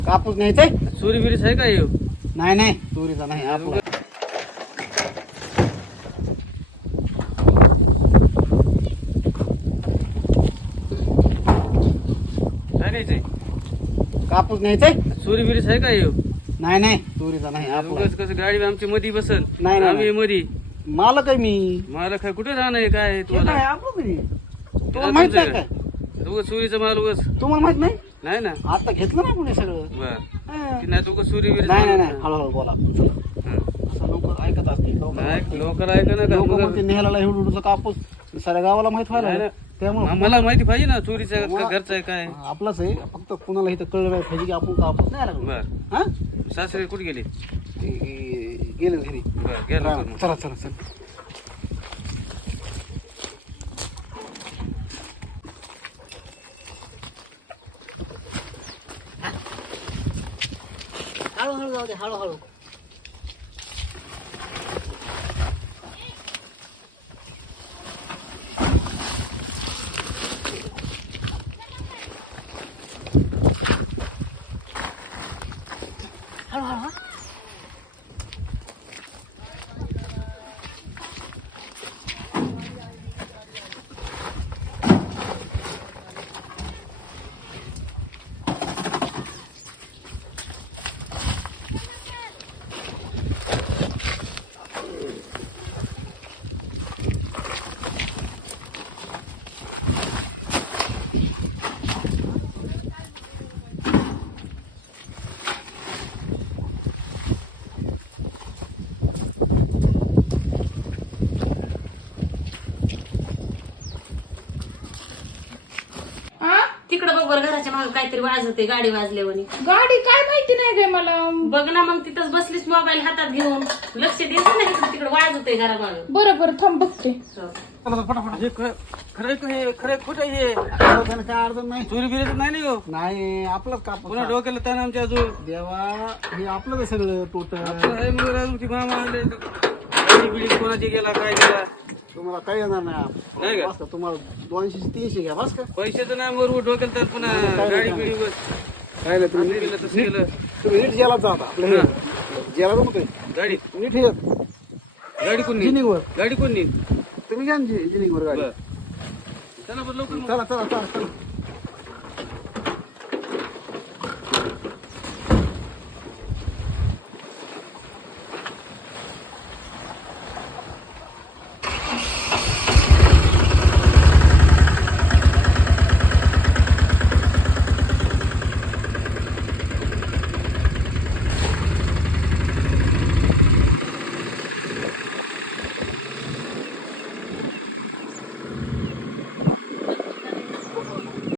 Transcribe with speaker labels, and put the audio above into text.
Speaker 1: कापूस न्यायचाय?
Speaker 2: सुरी बिरीच आहे का येऊ?
Speaker 1: नाही नाही, तुरीचा नाही आपला.
Speaker 2: काय न्यायचंय?
Speaker 1: कापूस न्यायचाय?
Speaker 2: सुरी बिरीच आहे का येऊ?
Speaker 1: नाही नाही, तुरीचा नाही आपला.
Speaker 2: उगाच कसं गाडी आमची मधी बसल.
Speaker 1: नाही, नाही.
Speaker 2: आम्ही मधी
Speaker 1: मालक आहे मी.
Speaker 2: मला काय कुठे राहणार आहे काय
Speaker 1: हे
Speaker 2: तुम्हाला?
Speaker 1: काय आपलं घरी? तुम्हाला माहित नाही काय?
Speaker 2: उगाच सुरीचा माल उगाच
Speaker 1: तुम्हाला माहित नाही?
Speaker 2: नाही ना.
Speaker 1: आता घेतलं ना कोणी सगळं.
Speaker 2: बर
Speaker 1: हा.
Speaker 2: की नाही तू सुरी बिरी
Speaker 1: नाही नाही नाही, हळूहळू बोला. असं लोक ऐकत असतील. लोक
Speaker 2: लोक ऐका ना
Speaker 1: लोक
Speaker 2: का?
Speaker 1: म्हणते नेहला एवढं कापूस साऱ्या गावाला माहित
Speaker 2: नाही
Speaker 1: व्हायला
Speaker 2: ना.
Speaker 1: त्यामुळे
Speaker 2: मला माहिती पाहिजे ना चोरीचा आहे का घरचा आहे काय.
Speaker 1: आपलाच आहे. फक्त कुणाला इथं कळलं नाही पाहिजे की आपण कापूस नाही लागलो.
Speaker 2: बर
Speaker 1: हा
Speaker 2: सासरे कुठे गेले?
Speaker 1: गेले घरी.
Speaker 2: बर गेला तर मग.
Speaker 1: चला चला चला. हळूहळू जाऊ दे, हळूहळू. हळूहळू.
Speaker 3: तिकडं बघ बरं, घराच्या मागे काहीतरी वाजते, गाडी वाजल्यावानी.
Speaker 4: गाडी काय माहिती नाही काय मला.
Speaker 3: बघ ना मग, तिथंच बसलीस मोबाईल हातात घेऊन, लक्ष द्यायचं नाही इकडं तिकडे वाजतंय घरामागे.
Speaker 4: बरं बरं थांब बघते.
Speaker 2: हे खरं हे खरं खोटं हे
Speaker 1: त्याला काय अडचण नाही.
Speaker 2: चोरी बिरीच नाही ना हो.
Speaker 1: नाही, आपलंच कापूस.
Speaker 2: पुन्हा डोक्याला ताण आमच्या अजून
Speaker 1: देवा, हे आपलं आहे सगळं टोटल.
Speaker 2: आहे मग अजून ती मामा आले गाडी बिडी कोणाची गेला काय गेला.
Speaker 1: तुम्हाला काही येणार
Speaker 2: नाही
Speaker 1: नाही.
Speaker 2: का?
Speaker 1: बस का, तुम्हाला 200-300 घ्या बस का.
Speaker 2: पैशाचं नाही बरोबर डोक्याला तर पुन्हा गाडी बिडी बस
Speaker 1: काय नाही,
Speaker 2: असं गेलं तसं गेलं.
Speaker 1: तुम्ही नीट जेला जाता. आपलं हे जेला जमतोय
Speaker 2: गाडी
Speaker 1: नीट हे
Speaker 2: गाडी कोण
Speaker 1: जिनिंगवर.
Speaker 2: गाडी कोण
Speaker 1: तुम्ही घ्या ना जिनिंगवर गाडी.
Speaker 2: बर चला बरं लवकर मग.
Speaker 1: चला चला चला चला.